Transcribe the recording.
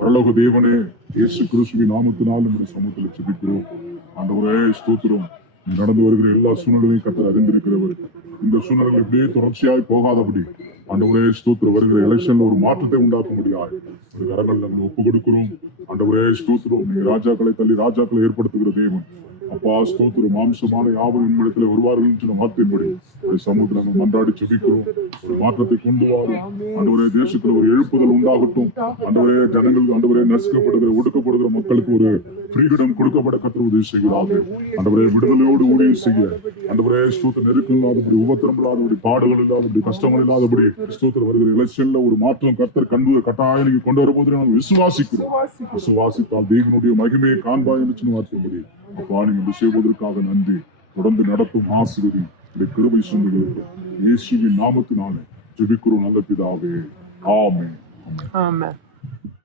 பரலோக தேவனே, இயேசு கிறிஸ்துவின் நாமத்தினால் நம்முடைய சமூகத்தில் ஜெபிக்கிறோம். ஆண்டவரே ஸ்தோத்திரம். நடந்து வருகிற எல்லா சூழ்நிலையும் கர்த்தர் அறிந்திருக்கிறவர். இந்த சூழ்நிலைகள் இப்படியே தொடர்ச்சியாய் போகாதபடி ஆண்டவரே ஸ்தோத்திரம், வருகிற எலெக்ஷன்ல ஒரு மாற்றத்தை உண்டாக்க முடியாது ஒரு கரங்கள் நம்ம ஒப்பு கொடுக்கிறோம். ஆண்டவரே ஸ்தோத்திரம், நீங்க ராஜாக்களை தள்ளி ராஜாக்களை ஏற்படுத்துகிற தேவன். அப்பா ஸ்தோத்திரம், மாம்சமான யாவரும் இடத்துல வருவார்கள் என்று வார்த்தையின்படி சமூகத்தில் நம்ம மன்றாடி ஜெபிக்கிறோம். ஒரு மாற்றத்தை கொண்டு வரும். ஆண்டவரே தேசத்துல ஒரு எழுப்புதல் உண்டாகட்டும். ஆண்டவரே ஜனங்களுக்கு ஆண்டவரே நசுக்கப்படுகிற ஒடுக்கப்படுகிற மக்களுக்கு ஒரு ஃப்ரீடம் கொடுக்கப்பட கர்த்தர் உதவி செய்கிறார்கள். ஆண்டவரே விடுதலையோடு ஊழியம் செய்ய ஆண்டவரே ஸ்தோத்திரம், நெருக்கம் இல்லாதபடி, உபத்திரம் இல்லாதபடி, பாடுகள் இல்லாதபடி, கஷ்டங்கள் இல்லாதபடி ஸ்தோத்திரம், வருகிற எலெக்ஷன்ல ஒரு மாற்றம் கர்த்தர் கட்டாயம் நீங்க கொண்டு வரும்போது நாம் விசுவாசிக்கிறோம். விசுவாசித்தால் தேவனுடைய மகிமையை காண்பாய் என்று வார்த்தைப்படி அப்பா நீங்க செய்வதற்காக நன்றி. தொடர்ந்து நடத்தும் ஆசீர்வதி கிருபை சொல்லுகிறோம். இயேசுவின் நாமத்தினாலே ஜெபிக்கிறோம் நல்ல பிதாவே. ஆமென். ஆமென்.